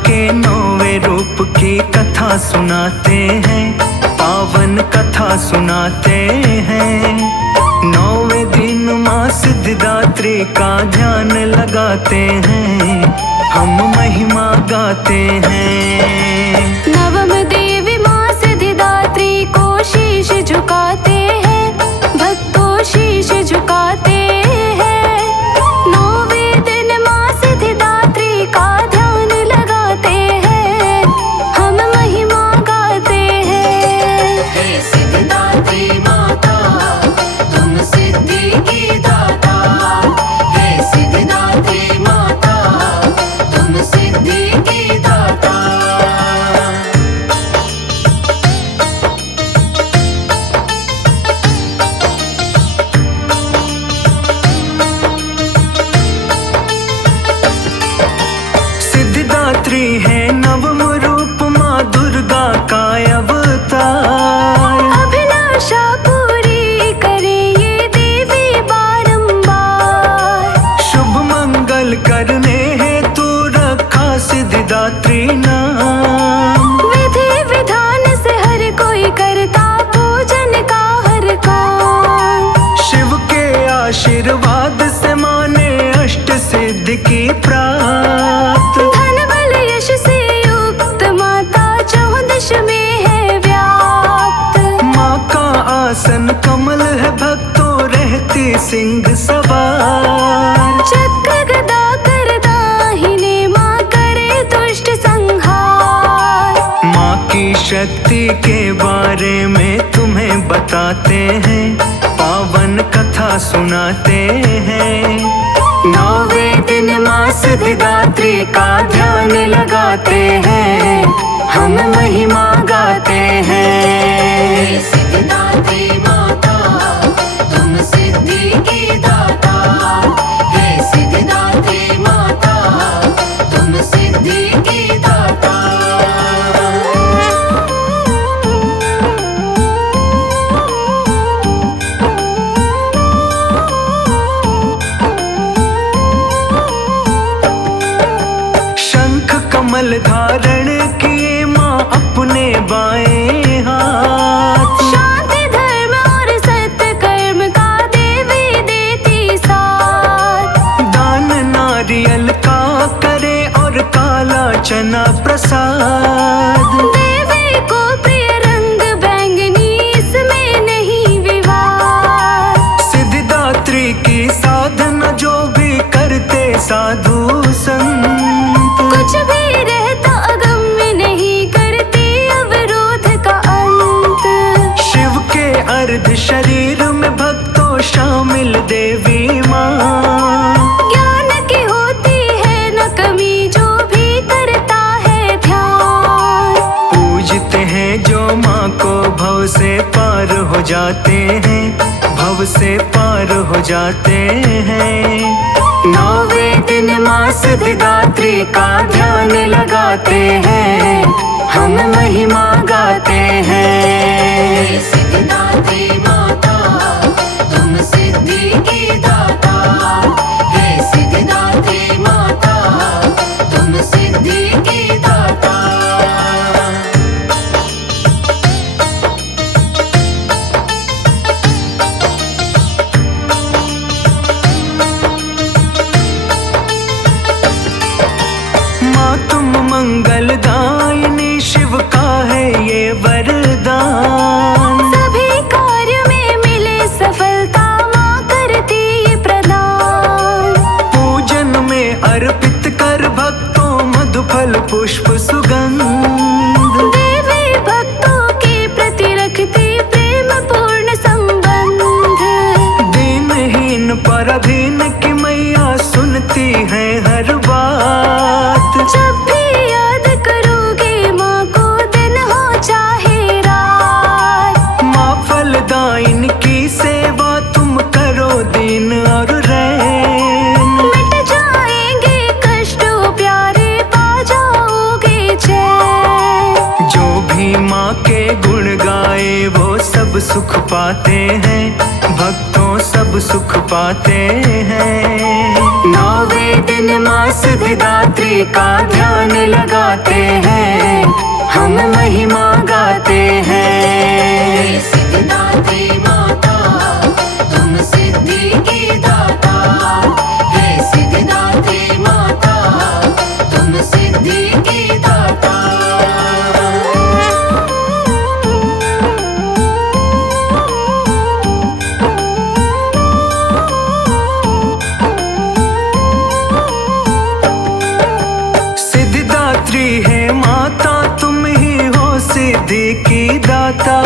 के 9वें रूप की कथा सुनाते हैं, पावन कथा सुनाते हैं। 9वें दिन माँ सिद्धिदात्री का ध्यान लगाते हैं, हम महिमा गाते हैं। नवम देवी माँ सिद्धिदात्री को शीश झुकाते हैं, भक्तों शीश झुकाते हैं। 9वें दिन माँ सिद्धिदात्री का ध्यान लगाते हैं, हम महिमा गाते हैं। हे सिद्धिदात्री माता, तुम सिद्धि की दाता। हे सिद्धिदात्री माता, तुम सिद्धि की दाता। सिद्धिदात्री है नवम रूप माँ दुर्गा का अवतार। अभिलाषा पूरी करे ये देवी बारंबार। शुभ मंगल करने हेतु रखा सिद्धिदात्री नाम। विधि विधान से हर कोई करता पूजन का हर काम। शिव के आशीर्वाद से माने अष्ट सिद्धि की प्राप्त। धन बल यश से युक्त माता 14 में है व्याप्त। माँ का आसन कमल है, भक्तों रहती सिंह सवार। चक्र गदा कर दाहिने माँ करे दुष्ट संहार। माँ की शक्ति के बारे में तुम्हें बताते हैं, पावन कथा सुनाते हैं। 9वें दिन माँ सिद्धिदात्री का ध्यान लगाते हैं, हम महिमा गाते हैं। हे सिद्धिदात्री माता, तुम सिद्धि की दाता। हे सिद्धिदात्री माता, तुम सिद्धि की दाता। शंख कमल धारण किए माँ अपने बाएं हाथ। शांति धर्म और सत्य कर्म का देवी देती साथ। दान नारियल का करे और काला चना प्रसाद। देवी को प्रिय रंग बैंगनी, इसमें नहीं विवाद। सिद्धिदात्री की साधना जो भी करते साधु संत। कुछ भी रहता अगम्य नहीं करती अवरोध का अंत। शिव के अर्ध शरीर में भक्तों शामिल देवी माँ। ज्ञान की होती है न कमी, जो भी करता है ध्यान। पूजते हैं जो माँ को भव से पार हो जाते हैं, भव से पार हो जाते हैं। 9वें दिन माँ सिद्धिदात्री का ध्यान लगाते हैं, हम महिमा गाते हैं। हे सिद्धिदात्री माता, तुम सिद्धि की दाता। हे सिद्धिदात्री माता, तुम सिद्धि की दाता। माँ तुम मंगलदायिनी, शिव का है ये वरदान। सभी कार्य में मिले सफलता, माँ करती ये प्रदान। पूजन में अर्पित कर भक्तों मधुफल पुष्प सुगंध। देवी भक्तों के प्रति रखती प्रेम पूर्ण संबंध। दीनहीन पराधीन की मैया सुनती है हर बात। जब भी याद करोगे माँ को, दिन हो चाहे रात। माँ फलदायिनी की सेवा तुम करो दिन और रैन। मिट जाएंगे कष्ट प्यारे, पा जाओगे चैन। जो भी माँ के गुण गाए वो सब सुख पाते हैं, भक्तों सब सुख पाते हैं। नौवें दिन माँ सिद्धिदात्री का ध्यान लगाते हैं, हम महिमा गाते हैं। सिद्धिदात्री माता तुम सिद्धि की दाता, हे सिद्धिदात्री माता तुम सिद्धि की दाता। सिद्धिदात्री है माता, तुम ही हो सिद्धि की दाता।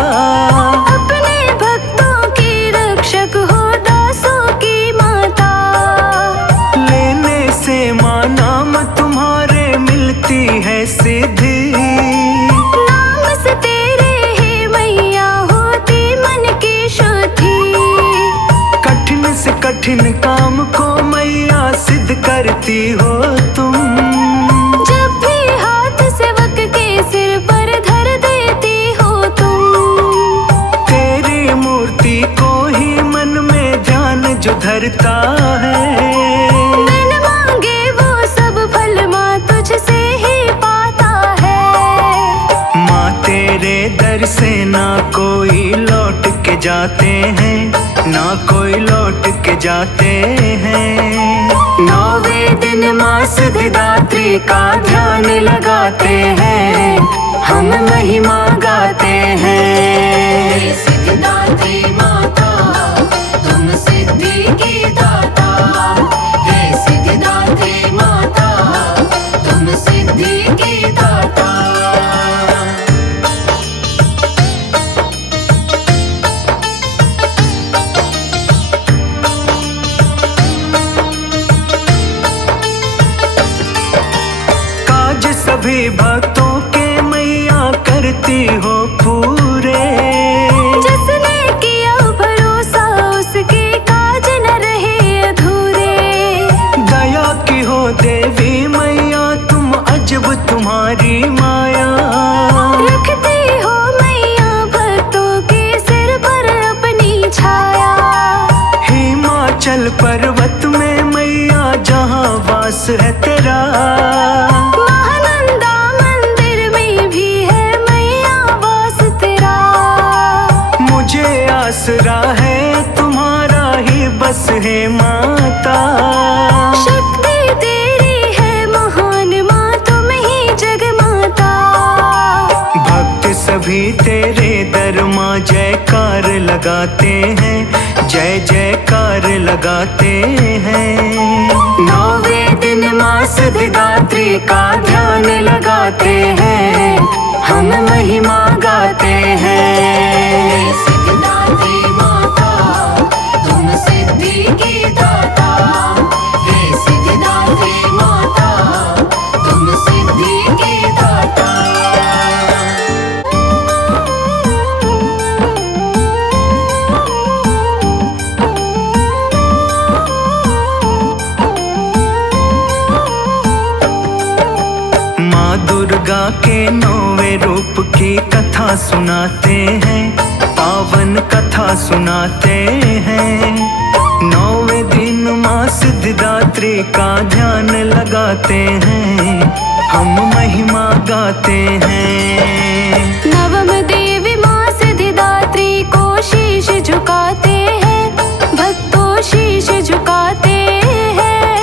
अपने भक्तों की रक्षक हो, दासों की माता। लेने से माँ नाम तुम्हारे मिलती है सिद्धि। नाम से तेरे हे मैया होती मन की शुद्धि। कठिन से कठिन काम को मैया सिद्ध करती हो तुम। जब भी हाथ सेवक के सिर पर धर देती हो तुम। तेरी मूर्ति को ही मन में ध्यान जो धरता है, बिन मांगे वो सब फल माँ तुझसे ही पाता है। माँ तेरे दर से ना कोई लौट के जाते हैं, ना कोई लौट के जाते हैं। नौवें दिन माँ सिद्धिदात्री का ध्यान लगाते हैं, हम महिमा गाते हैं। हे सिद्धिदात्री माता तुम सिद्धि की दाता, हे सिद्धिदात्री माता तुम सिद्धि की दाता। काज सभी भक्तों के मैया करती हो पूरे। जिसने किया भरोसा उसके काज न रहे अधूरे। दया की हो देवी मैया तुम, अजब तुम्हारी माया। रखती हो मैया भक्तों के सिर पर अपनी छाया। हिमाचल पर्वत में मैया जहाँ वास है तेरा। महानंदा मंदिर में भी है मैया वास तेरा। मुझे आसरा है तुम्हारा ही बस है माता। शक्ति तेरी है महान माँ तुम ही जगमाता। भक्त सभी तेरे दर माँ जयकार लगाते हैं, जय जयकार लगाते हैं। नौवें दिन माँ सिद्धिदात्री का ध्यान लगाते हैं, हम महिमा गाते हैं। हे सिद्धिदात्री माता तुम सिद्धि की दाता, हे सिद्धिदात्री माता तुम सिद्धि की दाता। माँ दुर्गा के नौवें रूप की कथा सुनाते हैं, पावन कथा सुनाते हैं। नौवें दिन माँ सिद्धिदात्री का ध्यान लगाते हैं, हम महिमा गाते हैं। नवम देवी माँ सिद्धिदात्री को शीश झुकाते हैं, भक्तों शीश झुकाते हैं।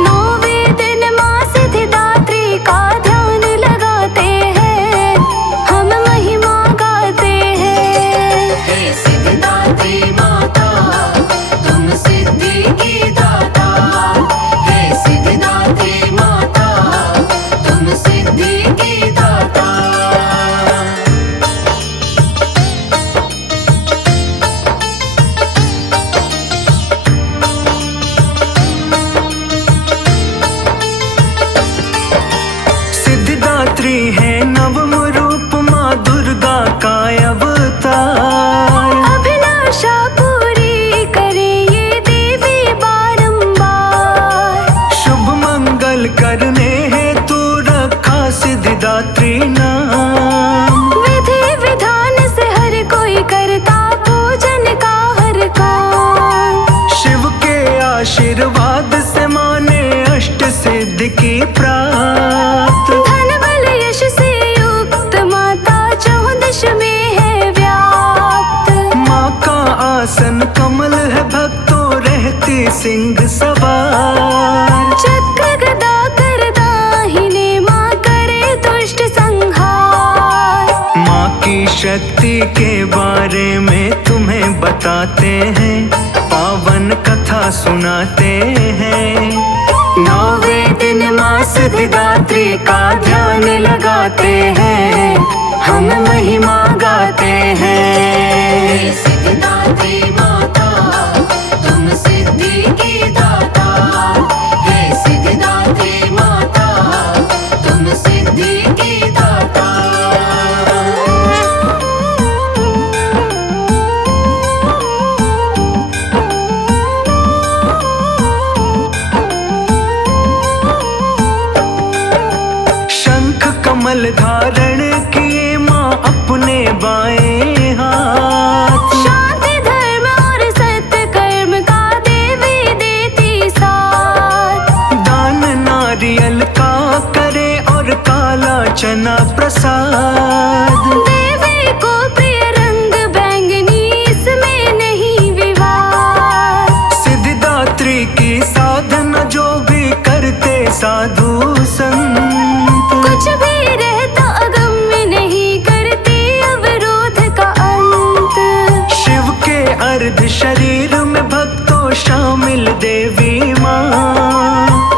नौवें दिन माँ सिद्धिदात्री का ध्यान लगाते हैं, हम महिमा गाते हैं। हे सिद्धिदात्री माता तुम सिद्धि की दाता, हे सिद्धिदात्री माता तुम सिद्धि की दाता। शक्ति के बारे में तुम्हें बताते हैं, पावन कथा सुनाते हैं। 9वें दिन माँ सिद्धिदात्री का ध्यान लगाते हैं, हम महिमा गाते हैं। सिद्धिदात्री माता तुम सिद्धि की दाता, हे सिद्धिदात्री माता तुम सिद्धि की दाता। शंख कमल धारण किए माँ अपने बाएं हाथ, शांति धर्म और सत्य कर्म का देवी देती साथ। दान नारियल का करे और काला चना प्रसाद। देवी को प्रिय रंग बैंगनी, इसमें नहीं विवाद। सिद्धिदात्री की साधना जो भी करते साधु संत, कुछ भी रहता अगम्य नहीं करती अवरोध का अंत। शिव के अर्ध शरीर में भक्तों शामिल देवी माँ।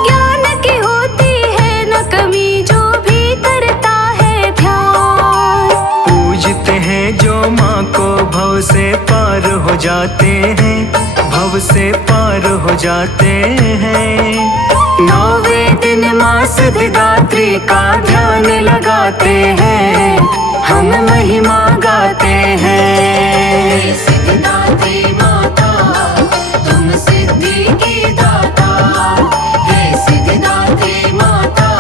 ज्ञान की होती है न कमी, जो भी करता है ध्यान। पूजते हैं जो माँ को भव से पार हो जाते हैं, भव से पार हो जाते हैं। 9वें दिन माँ सिद्धिदात्री का ध्यान लगाते हैं, हम महिमा गाते हैं। सिद्धिदात्री माता तुम सिद्धि की दाता, हे सिद्धिदात्री माता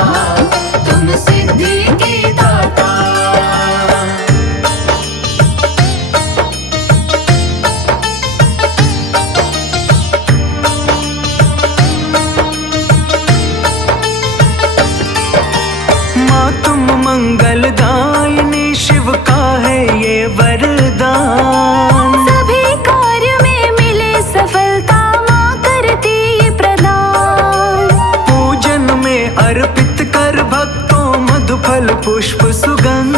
तुम सिद्धि की दाता। माँ तुम मंगलदायिनी, शिव का है ये वरदान। सभी कार्य में मिले सफलता, माँ करती ये प्रदान। पूजन में अर्पित कर भक्तों मधुफल पुष्प सुगंध।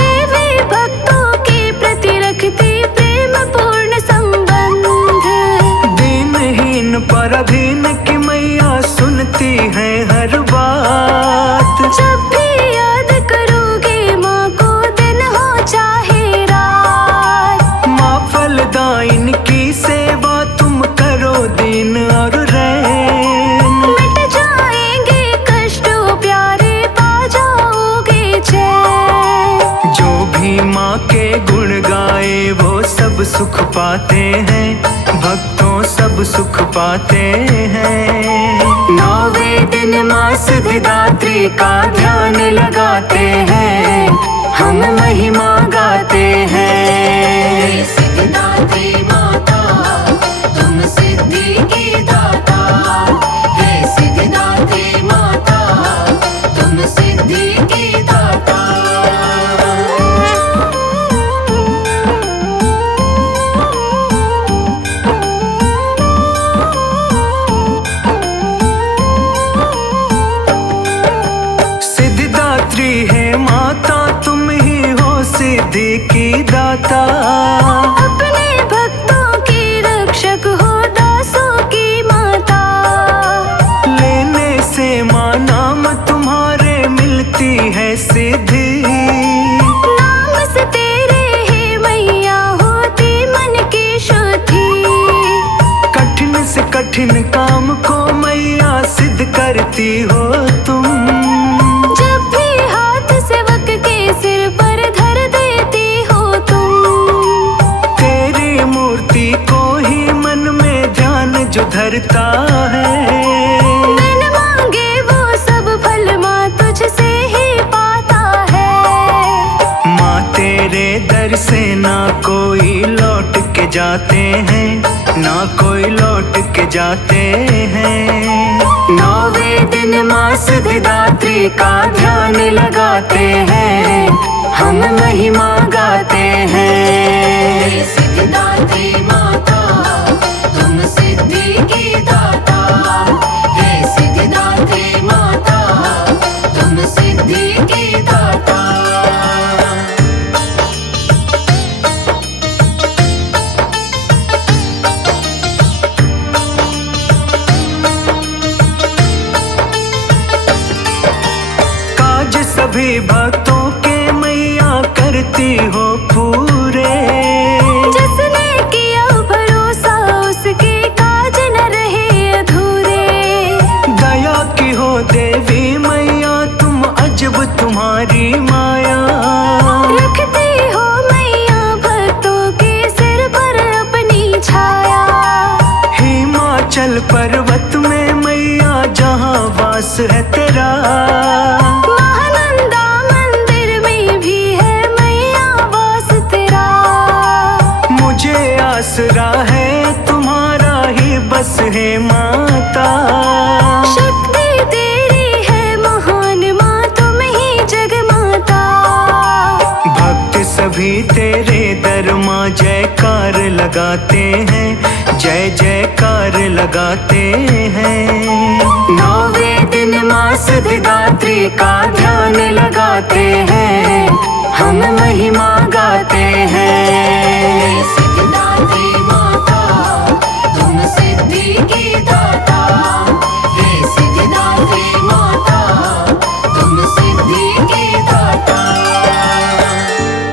देवी भक्तों के प्रति रखती प्रेम पूर्ण संबंध। दीनहीन पराधीन की मैया सुनती है हर बात। जब भी याद करोगे माँ को, दिन हो चाहे रात। माँ फलदायिन की सेवा तुम करो दिन और रैन। मिट जाएंगे कष्ट प्यारे, पा जाओगे चैन। जो भी माँ के गुण गाए वो सब सुख पाते हैं, भक्तों सब सुख पाते हैं। 9वें दिन माँ सिद्धिदात्री का ध्यान लगाते हैं, हम महिमा गाते हैं। सिद्धिदात्री माता तुम सिद्धि की दाता, हे सिद्धिदात्री माता तुम सिद्धि की दाता। सिद्धिदात्री है माता तुम ही हो सिद्धि की दाता। अपने भक्तों की रक्षक हो, दासों की माता। लेने से माँ नाम तुम्हारे मिलती है सिद्धि। नाम से तेरे ही मैया होती मन की शुद्धि। कठिन से कठिन काम को मैया सिद्ध करती हो तुम। जब भी हाथ सेवक के सिर पर धर देती हो तुम। तेरी मूर्ति को ही मन में ध्यान जो धरता है, बिन मांगे वो सब फल माँ तुझसे ही पाता है। माँ तेरे दर से ना कोई लौट के जाते हैं, ना कोई लौट के जाते हैं। 9वें दिन माँ सिद्धिदात्री का ध्यान लगाते हैं, हम महिमा गाते हैं। सिद्धिदात्री माता तुम सिद्धि की दाता, हे सिद्धिदात्री माता तुम सिद्धि की दाता। करती हो पूरे। जिसने किया भरोसा उसके काज न रहे अधूरे। दया की हो देवी मैया तुम, अजब तुम्हारी माया। रखती हो मैया भक्तों के सिर पर अपनी छाया। हिमाचल पर्वत में मैया जहाँ वास है तेरा। महानंदा मंदिर में भी है मैया वास तेरा। मुझे आसरा है तुम्हारा ही बस है माता। शक्ति तेरी है महान माँ तुम ही जगमाता। भक्त सभी तेरे दर माँ जयकार लगाते हैं, जय जयकार लगाते हैं। नौवें दिन माँ सिद्धिदात्री का ध्यान लगाते हैं,